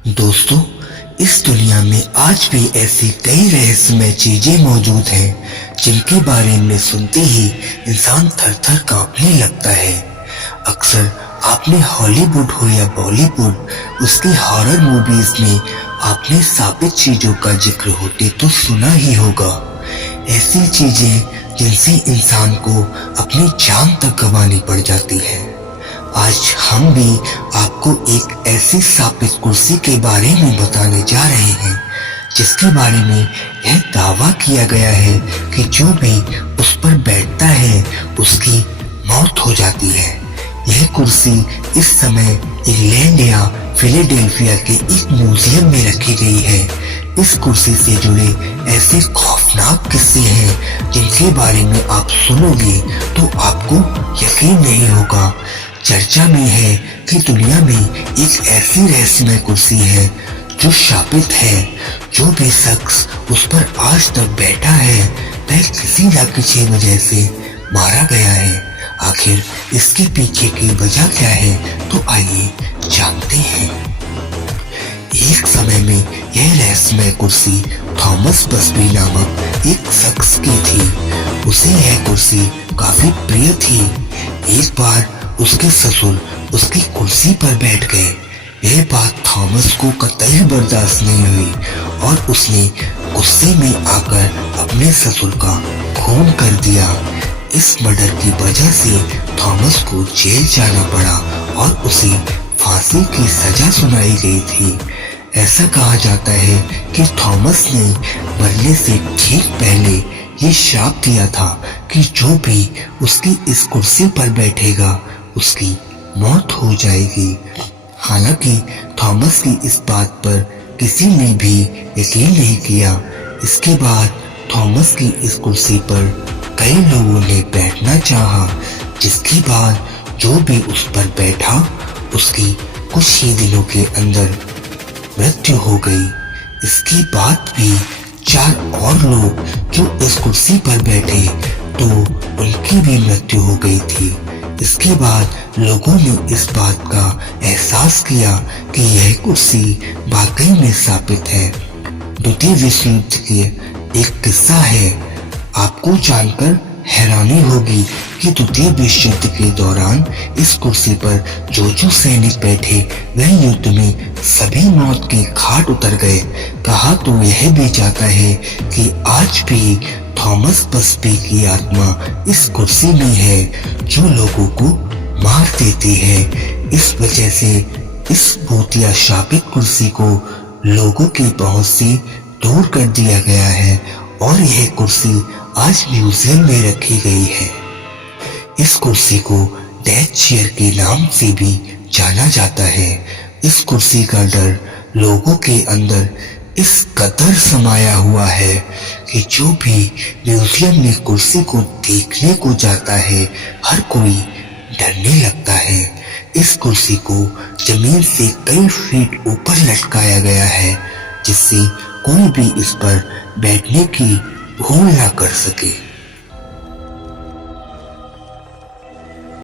दोस्तों, इस दुनिया में आज भी ऐसी कई रहस्यमय चीजें मौजूद हैं जिनके बारे में सुनते ही इंसान थर थर कांपने लगता है। अक्सर आपने हॉलीवुड हो या बॉलीवुड उसकी हॉरर मूवीज में आपने साबित चीजों का जिक्र होते तो सुना ही होगा। ऐसी चीजें जिनसे इंसान को अपनी जान तक गंवानी पड़ जाती है। आज हम भी आपको एक ऐसी साबित कुर्सी के बारे में बताने जा रहे हैं जिसके बारे में यह दावा किया गया है कि जो भी उस पर बैठता है उसकी मौत हो जाती है। यह कुर्सी इस समय इंग्लैंड या फिलाडेल्फिया के एक म्यूजियम में रखी गई है। इस कुर्सी से जुड़े ऐसे खौफनाक किस्से हैं जिनके बारे में आप सुनोगे तो आपको यकीन नहीं होगा। चर्चा में है कि दुनिया में एक ऐसी रहस्यमय कुर्सी है जो शापित है। जो भी शख्स उस पर आज तक बैठा है वह किसी न किसी वजह से मारा गया है। आखिर इसके पीछे की वजह क्या है, तो आइए जानते हैं। एक समय में यह रहस्यमय कुर्सी थॉमस बसबी नामक एक शख्स की थी। उसे यह कुर्सी काफी प्रिय थी। एक बार उसके ससुर उसकी कुर्सी पर बैठ गए। यह बात थॉमस को कतई बर्दाश्त नहीं हुई और उसने गुस्से में आकर अपने ससुर का खून कर दिया। इस मर्डर की वजह से थॉमस को जेल जाना पड़ा और उसे फांसी की सजा सुनाई गई थी। ऐसा कहा जाता है कि थॉमस ने मरने से ठीक पहले ये श्राप दिया था कि जो भी उसकी इस कुर्सी पर बैठेगा उसकी मौत हो जाएगी। हालांकि थॉमस की इस बात पर किसी ने भी यकीन नहीं किया। इसके बाद थॉमस की इस कुर्सी पर कई लोगों ने बैठना चाहा, जिसके बाद जो भी उस पर बैठा उसकी कुछ ही दिनों के अंदर मृत्यु हो गई। इसके बाद भी 4 और लोग जो इस कुर्सी पर बैठे तो उनकी भी मृत्यु हो गई थी। इसके बाद लोगों ने इस बात का एहसास किया कि यह कुर्सी वाकई में साबित है। द्वितीय विश्व युद्ध के एक किस्सा है। आपको जानकर हैरानी होगी कि द्वितीय विश्व युद्ध के दौरान इस कुर्सी पर जो सैनिक बैठे वह युद्ध में सभी मौत के घाट उतर गए। कहा तो यह भी जाता है कि आज भी थॉमस बसबी की आत्मा इस कुर्सी में है जो लोगों को मार देती है। इस वजह से इस भूतिया शापित कुर्सी को लोगों की पहुंच से दूर कर दिया गया है और यह कुर्सी आज म्यूजियम में रखी गई है। इस कुर्सी को डेथ चेयर के नाम से भी जाना जाता है। इस कुर्सी का डर लोगों के अंदर इस कदर समाया हुआ है कि जो भी म्यूजियम में कुर्सी को देखने को जाता है हर कोई डरने लगता है। इस कुर्सी को जमीन से कई फीट ऊपर लटकाया गया है जिससे कोई भी इस पर बैठने की भूल ना कर सके।